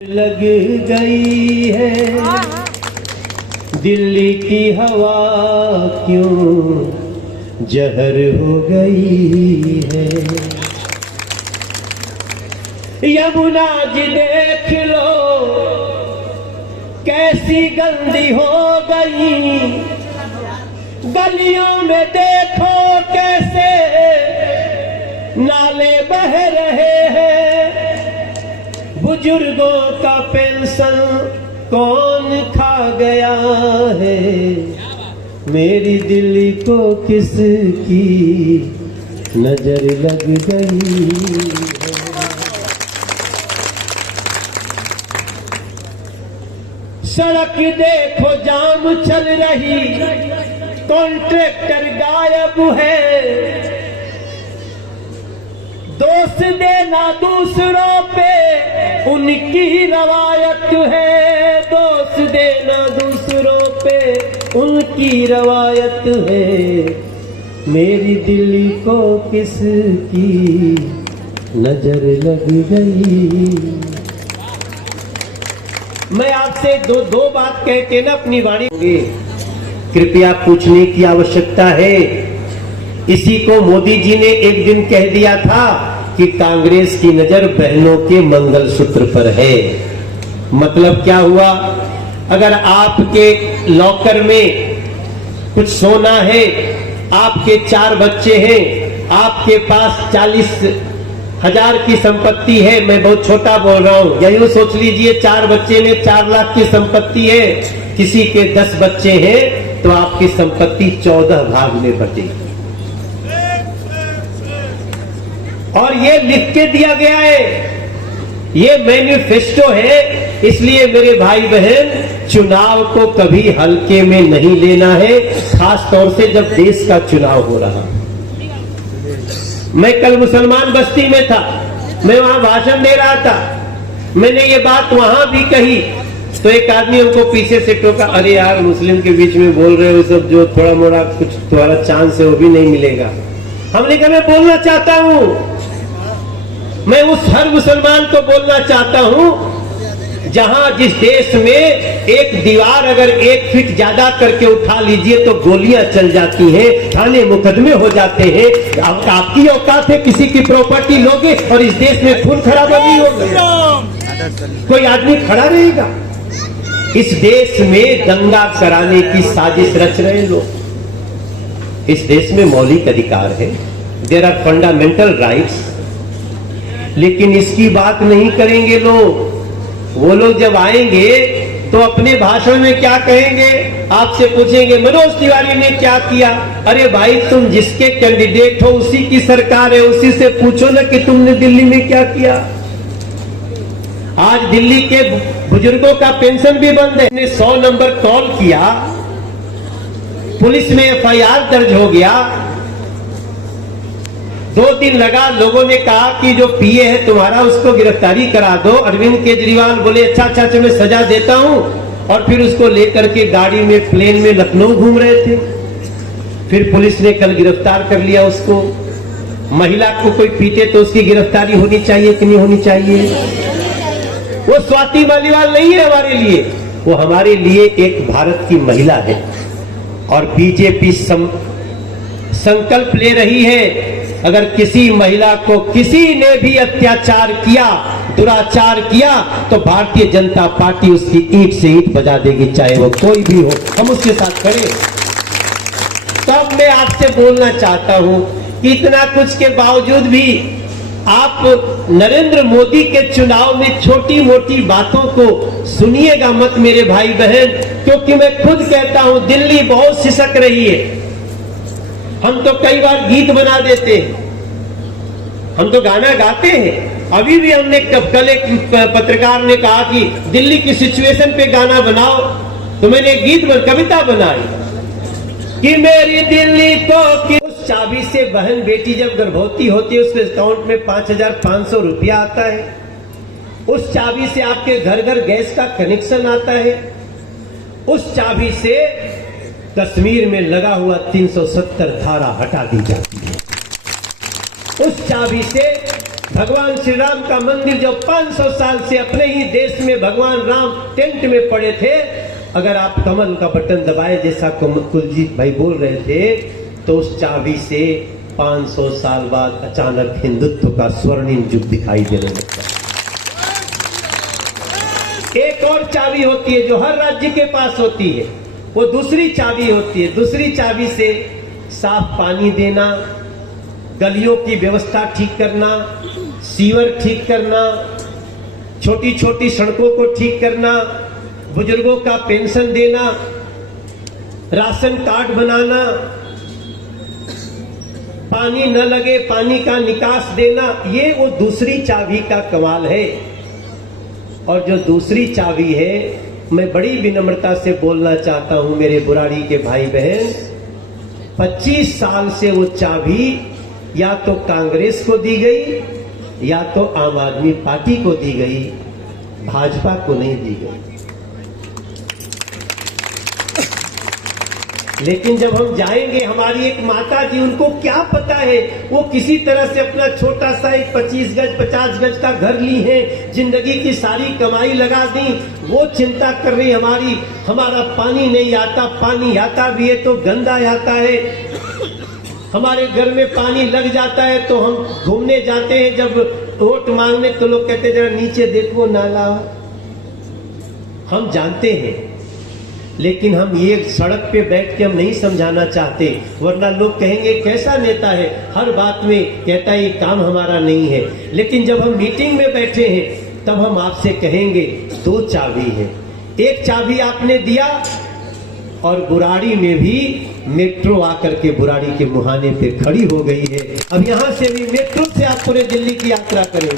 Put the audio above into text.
लग गई है दिल्ली की हवा क्यों जहर हो गई है। यमुना जी देख लो कैसी गंदी हो गई, गलियों में देखो कैसे नाले बह रहे हैं। बुजुर्गों का पेंशन कौन खा गया है, मेरी दिल्ली को किसकी नजर लग गई है। सड़क देखो जाम चल रही, कॉन्ट्रैक्टर गायब है। दोष देना दूसरों पे उनकी रवायत है, दोष देना दूसरों पे उनकी रवायत है। मेरी दिल्ली को किसकी नजर लग गई। मैं आपसे दो बात कह के ना अपनी वाणी कृपया पूछने की आवश्यकता है। इसी को मोदी जी ने एक दिन कह दिया था कि कांग्रेस की नजर बहनों के मंगलसूत्र पर है। मतलब क्या हुआ, अगर आपके लॉकर में कुछ सोना है, आपके 4 बच्चे हैं, आपके पास 40,000 की संपत्ति है, मैं बहुत छोटा बोल रहा हूं, यही सोच लीजिए 4 बच्चे में 4 लाख की संपत्ति है, किसी के 10 बच्चे हैं, तो आपकी संपत्ति 14 भाग में बटेगी। और ये लिख के दिया गया है, ये मैनिफेस्टो है। इसलिए मेरे भाई बहन, चुनाव को कभी हल्के में नहीं लेना है, खास तौर से जब देश का चुनाव हो रहा। मैं कल मुसलमान बस्ती में था, मैं वहां भाषण दे रहा था, मैंने ये बात वहां भी कही, तो एक आदमी हमको पीछे से टोका, अरे यार मुस्लिम के बीच में बोल रहे हो सब, जो थोड़ा मोड़ा कुछ तुम्हारा चांस है वो भी नहीं मिलेगा। हमने कहा मैं बोलना चाहता हूं, मैं उस हर मुसलमान को बोलना चाहता हूं जहां जिस देश में एक दीवार अगर 1 फीट ज्यादा करके उठा लीजिए तो गोलियां चल जाती हैं, थाने मुकदमे हो जाते हैं। अब आपकी औकात है किसी की प्रॉपर्टी लोगे और इस देश में खून खराबा नहीं होगा, कोई आदमी खड़ा रहेगा। इस देश में दंगा कराने की साजिश रच रहे लोग। इस देश में मौलिक अधिकार है, देयर आर फंडामेंटल राइट्स, लेकिन इसकी बात नहीं करेंगे लोग। वो लोग जब आएंगे तो अपने भाषण में क्या कहेंगे, आपसे पूछेंगे मनोज तिवारी ने क्या किया। अरे भाई, तुम जिसके कैंडिडेट हो उसी की सरकार है, उसी से पूछो ना कि तुमने दिल्ली में क्या किया। आज दिल्ली के बुजुर्गों का पेंशन भी बंद है। 100 नंबर कॉल किया, पुलिस में FIR दर्ज हो गया, 2 दिन लगा। लोगों ने कहा कि जो PA है तुम्हारा उसको गिरफ्तारी करा दो। अरविंद केजरीवाल बोले अच्छा मैं सजा देता हूं, और फिर उसको लेकर के गाड़ी में प्लेन में लखनऊ घूम रहे थे। फिर पुलिस ने कल गिरफ्तार कर लिया उसको। महिला को कोई पीटे तो उसकी गिरफ्तारी होनी चाहिए कि नहीं होनी चाहिए। वो स्वाति मालीवाल नहीं है हमारे लिए, वो हमारे लिए एक भारत की महिला है। और बीजेपी संकल्प ले रही है, अगर किसी महिला को किसी ने भी अत्याचार किया, दुराचार किया, तो भारतीय जनता पार्टी उसकी ईंट से ईंट बजा देगी, चाहे वो कोई भी हो, हम उसके साथ खड़े। तब मैं आपसे बोलना चाहता हूं कि इतना कुछ के बावजूद भी आप नरेंद्र मोदी के चुनाव में छोटी मोटी बातों को सुनिएगा मत मेरे भाई बहन, क्योंकि मैं खुद कहता हूं दिल्ली बहुत सिसक रही है। हम तो कई बार गीत बना देते हैं, हम तो गाना गाते हैं। अभी भी हमने कल एक पत्रकार ने कहा कि दिल्ली की सिचुएशन पे गाना बनाओ, तो मैंने कविता बनाई कि मेरी दिल्ली को कि उस चाबी से बहन बेटी जब गर्भवती होती है उसके अकाउंट में 5,500 रुपया आता है। उस चाबी से आपके घर घर गैस का कनेक्शन आता है। उस चाबी से कश्मीर में लगा हुआ 370 धारा हटा दी जाती है। उस चाबी से भगवान श्री राम का मंदिर जो 500 साल से अपने ही देश में भगवान राम टेंट में पड़े थे, अगर आप कमल का बटन दबाए जैसा कुलजीत भाई बोल रहे थे, तो उस चाबी से 500 साल बाद अचानक हिंदुत्व का स्वर्णिम युग दिखाई देने लगता है। एक और चाबी होती है जो हर राज्य के पास होती है, वो दूसरी चाबी होती है। दूसरी चाबी से साफ पानी देना, गलियों की व्यवस्था ठीक करना, सीवर ठीक करना, छोटी छोटी सड़कों को ठीक करना, बुजुर्गों का पेंशन देना, राशन कार्ड बनाना, पानी न लगे पानी का निकास देना, ये वो दूसरी चाबी का कमाल है। और जो दूसरी चाबी है, मैं बड़ी विनम्रता से बोलना चाहता हूं मेरे बुराड़ी के भाई बहन, 25 साल से वो चाबी या तो कांग्रेस को दी गई या तो आम आदमी पार्टी को दी गई, भाजपा को नहीं दी गई। लेकिन जब हम जाएंगे, हमारी एक माता जी, उनको क्या पता है, वो किसी तरह से अपना छोटा सा एक 25 गज 50 गज का घर ली है, जिंदगी की सारी कमाई लगा दी, वो चिंता कर रही हमारा पानी नहीं आता, पानी आता भी है तो गंदा आता है, हमारे घर में पानी लग जाता है तो हम घूमने जाते हैं जब वोट मांगने, तो लोग कहते जरा नीचे देखो नाला। हम जानते हैं, लेकिन हम ये सड़क पे बैठ के हम नहीं समझाना चाहते, वरना लोग कहेंगे कैसा नेता है, हर बात में कहता है ये काम हमारा नहीं है। लेकिन जब हम मीटिंग में बैठे हैं तब हम आपसे कहेंगे 2 चाबी है। एक चाबी आपने दिया और बुराड़ी में भी मेट्रो आकर के बुराड़ी के मुहाने पे खड़ी हो गई है। अब यहाँ से भी मेट्रो से आप पूरे दिल्ली की यात्रा करेंगे।